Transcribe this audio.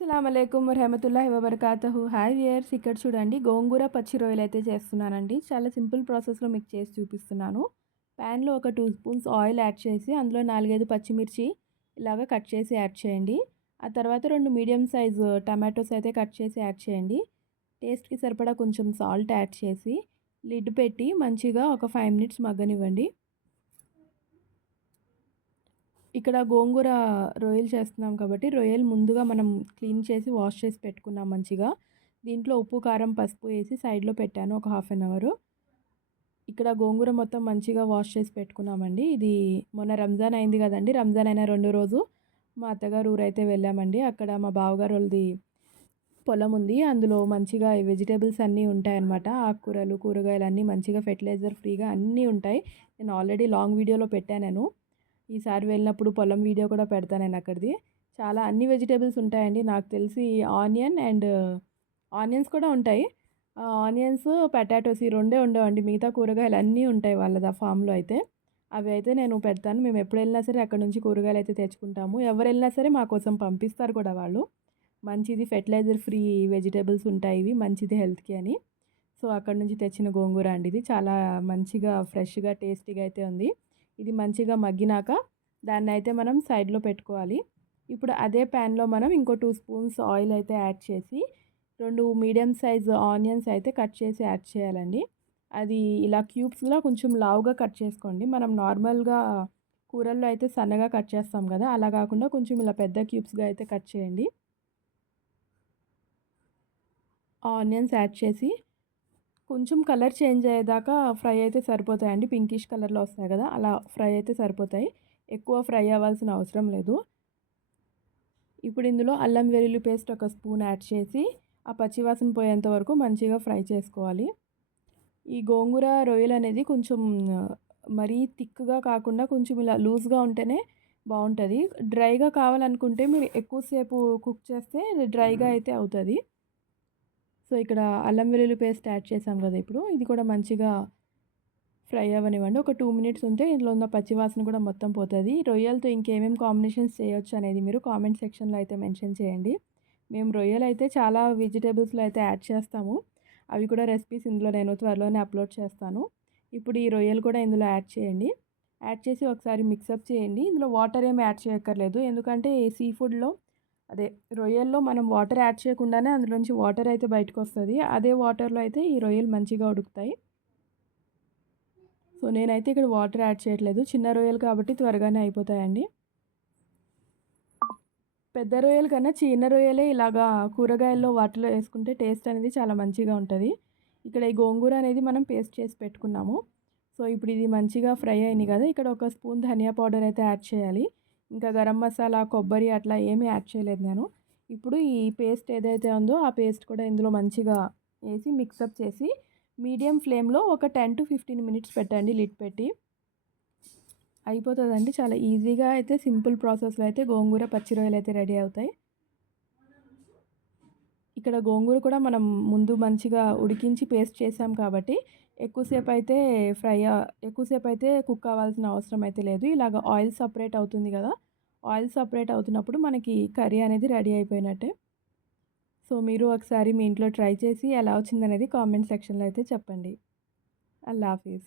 అస్సలాముఅలైకుం వరహమతుల్లాహి వబర్కాతుహు. Hi viewers, ఇక్కడ చూడండి గోంగూర పచ్చి రొయ్యలు అయితే చేస్తున్నానండి. చాలా సింపుల్ ప్రాసెస్లో మీకు చేసి చూపిస్తున్నాను. ప్యాన్లో ఒక 2 స్పూన్స్ ఆయిల్ యాడ్ చేసి అందులో 4-5 పచ్చిమిర్చి ఇలాగ కట్ చేసి యాడ్ చేయండి. ఆ తర్వాత 2 మీడియం సైజు టమాటోస్ అయితే కట్ చేసి యాడ్ చేయండి. టేస్ట్కి సరిపడా కొంచెం సాల్ట్ యాడ్ చేసి లిడ్ పెట్టి మంచిగా ఒక 5 మినిట్స్ మగ్గనివ్వండి. ఇక్కడ గోంగూర రొయ్యలు చేస్తున్నాం కాబట్టి రొయ్యలు ముందుగా మనం క్లీన్ చేసి వాష్ చేసి పెట్టుకున్నాం మంచిగా. దీంట్లో ఉప్పు, కారం, పసుపు వేసి సైడ్లో పెట్టాను ఒక హాఫ్ అన్ అవర్. ఇక్కడ గోంగూర మొత్తం మంచిగా వాష్ చేసి పెట్టుకున్నామండి. ఇది మొన్న రంజాన్ అయింది కదండి, రంజాన్ అయిన రెండో రోజు మా అత్తగారు ఊరైతే వెళ్ళామండి. అక్కడ మా బావగారు వాళ్ళది పొలం ఉంది. అందులో మంచిగా ఈ వెజిటేబుల్స్ అన్నీ ఉంటాయన్నమాట. ఆకుకూరలు, కూరగాయలు అన్నీ మంచిగా ఫెర్టిలైజర్ ఫ్రీగా అన్నీ ఉంటాయి. నేను ఆల్రెడీ లాంగ్ వీడియోలో పెట్టాను నేను. ఈసారి వెళ్ళినప్పుడు పొలం వీడియో కూడా పెడతాను నేను అక్కడిది. చాలా అన్ని వెజిటేబుల్స్ ఉంటాయండి. నాకు తెలిసి ఆనియన్స్ కూడా ఉంటాయి. ఆనియన్స్, పొటాటోస్ ఈ రెండే ఉండవండి. మిగతా కూరగాయలు అన్నీ ఉంటాయి వాళ్ళది ఆ ఫామ్‌లో అయితే. అవి అయితే నేను పెడతాను. మేము ఎప్పుడు వెళ్ళినా సరే అక్కడ నుంచి కూరగాయలు అయితే తెచ్చుకుంటాము. ఎవరు వెళ్ళినా సరే మా కోసం పంపిస్తారు కూడా వాళ్ళు. మంచిది, ఫెర్టిలైజర్ ఫ్రీ వెజిటేబుల్స్ ఉంటాయి ఇవి, మంచిది హెల్త్‌కి అని. సో, అక్కడి నుంచి తెచ్చిన గోంగూర అండి ఇది. చాలా మంచిగా ఫ్రెష్‌గా టేస్టీగా అయితే ఉంది. ఇది మంచిగా మగ్గినాక దాన్నయితే మనం సైడ్‌లో పెట్టుకోవాలి. ఇప్పుడు అదే ప్యాన్‌లో మనం ఇంకో 2 స్పూన్స్ ఆయిల్ అయితే యాడ్ చేసి 2 మీడియం సైజ్ ఆనియన్స్ అయితే కట్ చేసి యాడ్ చేయాలండి. అది ఇలా క్యూబ్స్‌లా కొంచెం లావుగా కట్ చేసుకోండి. మనం నార్మల్‌గా కూరల్లో అయితే సన్నగా కట్ చేస్తాం కదా, అలా కాకుండా కొంచెం ఇలా పెద్ద క్యూబ్స్‌గా అయితే కట్ చేయండి. ఆనియన్స్ యాడ్ చేసి కొంచెం కలర్ చేంజ్ అయ్యేదాకా ఫ్రై అయితే సరిపోతాయండి. పింకిష్ కలర్‌లో వస్తాయి కదా, అలా ఫ్రై అయితే సరిపోతాయి. ఎక్కువ ఫ్రై అవ్వాల్సిన అవసరం లేదు. ఇప్పుడు ఇందులో అల్లం వెల్లుల్లి పేస్ట్ ఒక స్పూన్ యాడ్ చేసి ఆ పచ్చివాసన పోయేంత వరకు మంచిగా ఫ్రై చేసుకోవాలి. ఈ గోంగూర రొయ్యలనేది కొంచెం మరీ థిక్‌గా కాకుండా కొంచెం ఇలా లూజ్‌గా ఉంటేనే బావుంటది. డ్రైగా కావాలనుకుంటే మీరు ఎక్కువసేపు కుక్ చేస్తే డ్రైగా అయితే అవుతది. సో, ఇక్కడ అల్లం వెల్లుల్లి పేస్ట్ యాడ్ చేసాం కదా ఇప్పుడు. ఇది కూడా మంచిగా ఫ్రై అవ్వనివ్వండి. ఒక 2 మినిట్స్ ఉంటే ఇందులో ఉన్న పచ్చివాసన కూడా మొత్తం పోతది. రొయ్యలతో ఇంకేమేమి కాంబినేషన్స్ చేయొచ్చు అనేది మీరు కామెంట్ సెక్షన్‌లో అయితే మెన్షన్ చేయండి. మేము రొయ్యలైతే చాలా వెజిటబుల్స్‌లో అయితే యాడ్ చేస్తాము. అవి కూడా రెసిపీస్ ఇందులో నేను త్వరలోనే అప్లోడ్ చేస్తాను. ఇప్పుడు ఈ రొయ్యలు కూడా ఇందులో యాడ్ చేయండి. యాడ్ చేసి ఒకసారి మిక్సప్ చేయండి. ఇందులో వాటర్ ఏమి యాడ్ చేయక్కర్లేదు. ఎందుకంటే సీ ఫుడ్‌లో అదే రొయ్యల్లో మనం వాటర్ యాడ్ చేయకుండానే అందులోంచి వాటర్ అయితే బయటకొస్తది. అదే వాటర్‌లో అయితే ఈ రొయ్యలు మంచిగా ఉడుకుతాయి. సో, నేనైతే ఇక్కడ వాటర్ యాడ్ చేయట్లేదు. చిన్న రొయ్యలు కాబట్టి త్వరగానే అయిపోతాయండి. పెద్ద రొయ్యల కన్నా చిన్న రొయ్యలే ఇలాగా కూరగాయల్లో వాటిలో ఏసుకుంటే టేస్ట్ అనేది చాలా మంచిగా ఉంటది. ఇక్కడ ఈ గోంగూర అనేది మనం పేస్ట్ చేసి పెట్టుకున్నాము. సో, ఇప్పుడు ఇది మంచిగా ఫ్రై అయింది కదా, ఇక్కడ ఒక స్పూన్ ధనియా పౌడర్ అయితే యాడ్ చేయాలి. ఇంకా గరం మసాలా, కొబ్బరి అట్లా ఏమీ యాడ్ చేయలేదు నేను. ఇప్పుడు ఈ పేస్ట్ ఏదైతే ఉందో ఆ పేస్ట్ కూడా ఇందులో మంచిగా ఏసి మిక్సప్ చేసి మీడియం ఫ్లేమ్‌లో ఒక 10-15 మినిట్స్ పెట్టండి లిడ్ పెట్టి. అయిపోతదండి. చాలా ఈజీగా అయితే సింపుల్ ప్రాసెస్‌లో అయితే గోంగూర పచ్చి రొయ్యలయితే రెడీ అవుతాయి. ఇక్కడ గోంగూర కూడా మనం ముందు మంచిగా ఉడికించి పేస్ట్ చేసాం కాబట్టి ఎక్కువసేపయితే కుక్ అవ్వాల్సిన అవసరం అయితే లేదు. ఇలాగ ఆయిల్ సెపరేట్ అవుతుంది కదా, ఆయిల్ సెపరేట్ అవుతున్నప్పుడు మనకి కర్రీ అనేది రెడీ అయిపోయినట్టే. సో, మీరు ఒకసారి మీ ఇంట్లో ట్రై చేసి ఎలా వచ్చిందనేది కామెంట్ సెక్షన్‌లో అయితే చెప్పండి. అల్లా హాఫిజ్.